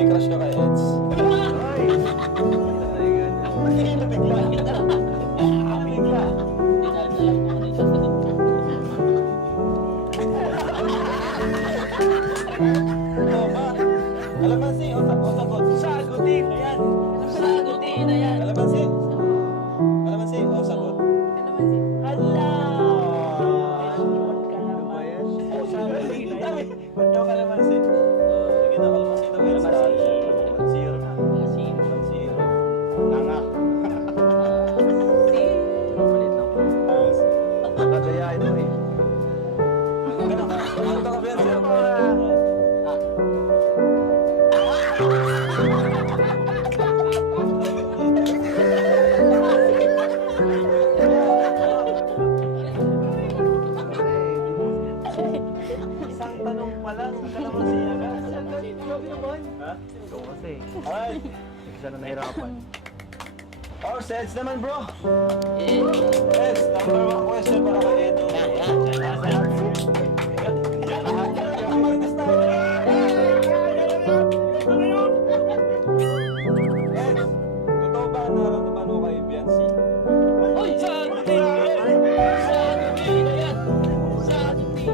may crush ka kay Eds. Ay! Ano bigla? Ano bigla? Oo ba? Kalamansi, o sagot? Sagutin! Ayan! Sagutin na yan. Kalamansi? Kalamansi, o sagot? Hala! Ano ba yan? Sagutin. Ba't daw kalamansi? Sige na, kalamansi daw. Eds. Zero na. Zero. Nanga. Malit lang po. Kadayain mo eh. Ganun ka. Ganun ka, Benz. Isang tanong pa lang, kalamansi agad. Ha? Ikaw kasi. Alright. Isa na nahirapan. Our sets naman, bro. Eh, Eds, number one question para kay Edo. Marites tayo. Eds, totoo ba nararamdaman mo kay Biancy? Uy, sagutin! Sagutin na yan. Sagutin.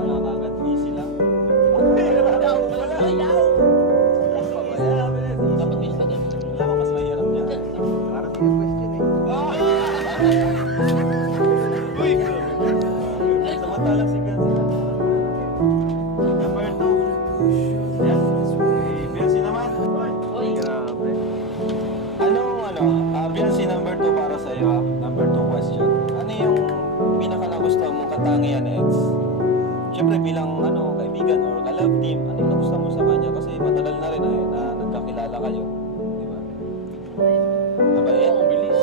Nakakagat easy lang. Ayaw. Ayaw. Dapat may sagot. Wala kang mas mahirap niya. Parang yung question eh. Uy! Samantalang si Biancy. Number 2. Yan. Si Biancy naman. Uy, Grabe. Biancy, number 2 para sa iyo, ha? Number 2 question. Ano yung pinaka nagustuhan mong katangian, Eds? Siyempre bilang kaibigan or ka-love team, ano yung nagustuhan mo sa kanya? Kasi matagal na rin na nagkakilala kayo. Di ba? Mabait. ang bilis.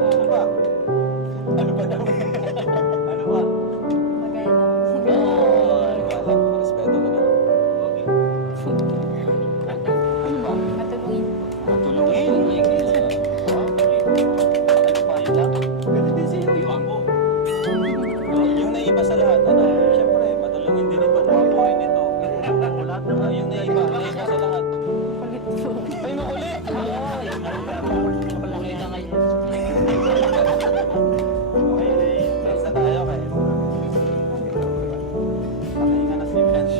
Ano ba? Ano ba daw? Ano ba? Wala, respeto ka na. Ano ba? Matulungin. Ano pa, yun lang? Ganun din sa'yo yun. Yung naiba sa lahat, siyempre, matulungin din ito, wapo rin ito. Lahat naman. Yung naiba sa lahat. Ay, makulit! Makulit na ngayon. Okay, next na tayo kay. Pakahinga na si Bench.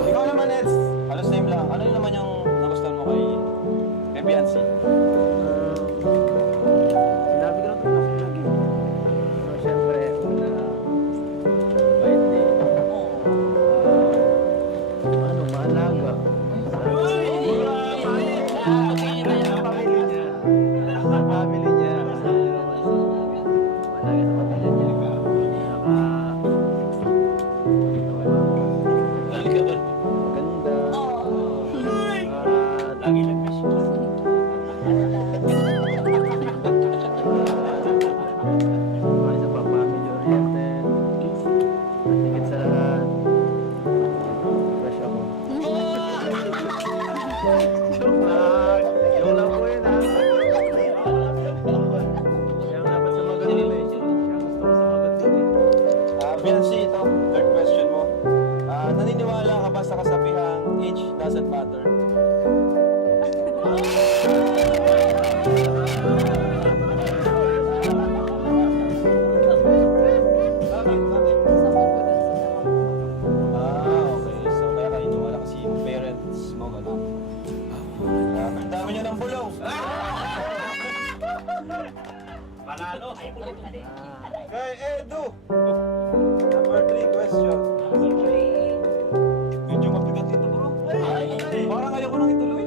Ikaw naman, Eds. Halos same lang. Ano yun naman yung nagustuhan mo kay Biancy? Sinabi ko lang ito kasi lagi. So, syempre, una, bait din. Maalaga. Sagutin na yan. Family niya. Family niya. Maalaga sa pamilya niya. Galing ka ba? Maganda. Lagi lang miss mo. Isa pa, family oriented. At higit sa lahat, fresh ako. Joke lang. Joke lang po yun, ha? Kaya nga ba't sa maganda eh. Kaya gusto ko sa maganda eh. Biancy, ito, third question mo. Naniniwala ka ba sa kasabihang age doesn't matter? Bakit? Bakit? Okay. So, kaya kayo niwala kasi yung parents mo, gano'n. Ang dami nyo ng bulong. Panalo. Kay Edu. Number 3 question. Medyo mabigat ito, bro. Parang ayaw ko nang ituloy.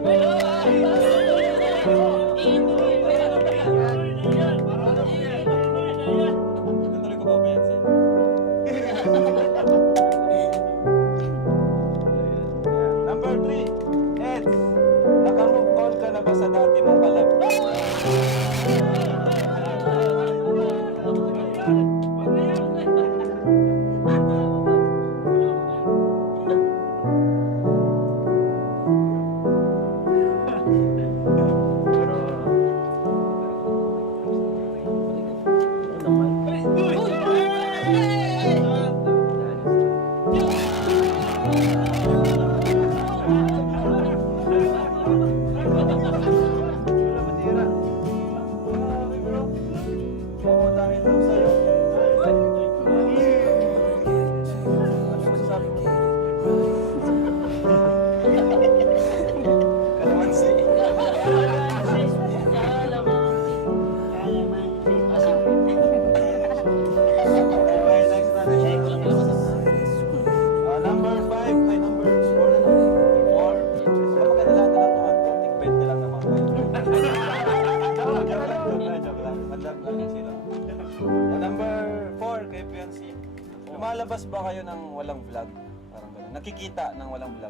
Lumalabas ba kayo ng walang vlog? Parang gano'n. Nakikita ng walang vlog?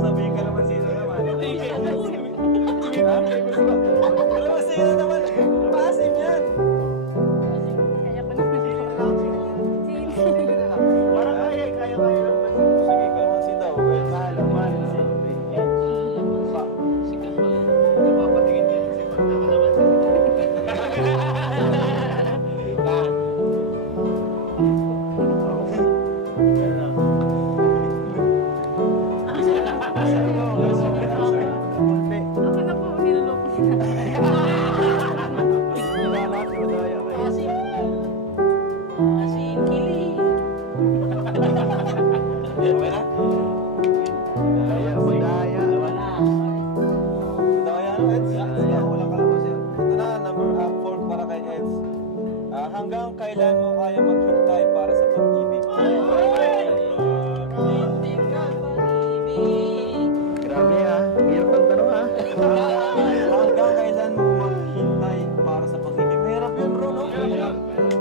Sabihin ka naman sino naman. Ano ba sino naman? Pasim yan. Kaya ko naman Parang kaya naman. Sige ka naman si daw. Mahal si Edge. Sikat pala. Napapatingin niya si Pag naman si Ako na po, niloloko niya. Asim. Asim, kili. Okay na? Madaya. Wala. Daya ano, Eds? Wala ka naman siya. Ito na, number 4 para kay Eds. Hanggang kailan mo kaya maghintay para sa pag-ibig? Hindi ka pag-ibig. Grabe ah. Hirap ang tanong ah. Hanggang kailan mo maghintay para sa pag-ibig? Mahirap yun, bro, no? Mahirap. Pwede.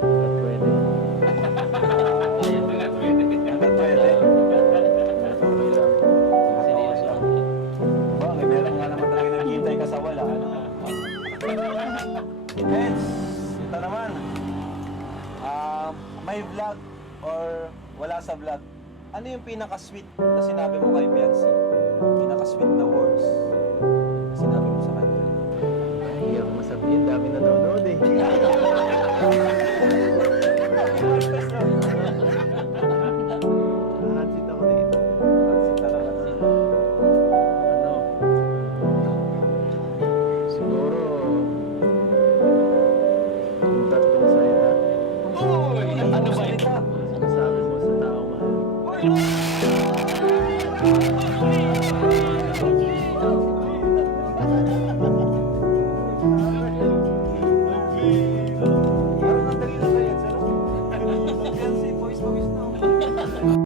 Hanggang pwede. Seryoso. Bakit? Meron nga naman talaga naghihintay ka sa wala. Ano? Eds, ito naman. May vlog or wala sa vlog? Ano yung pinaka-sweet na sinabi mo kay Biancy? Pinaka-sweet na words na sinabi mo sa kanya? Hirap mo sabihin. Dami nanonood.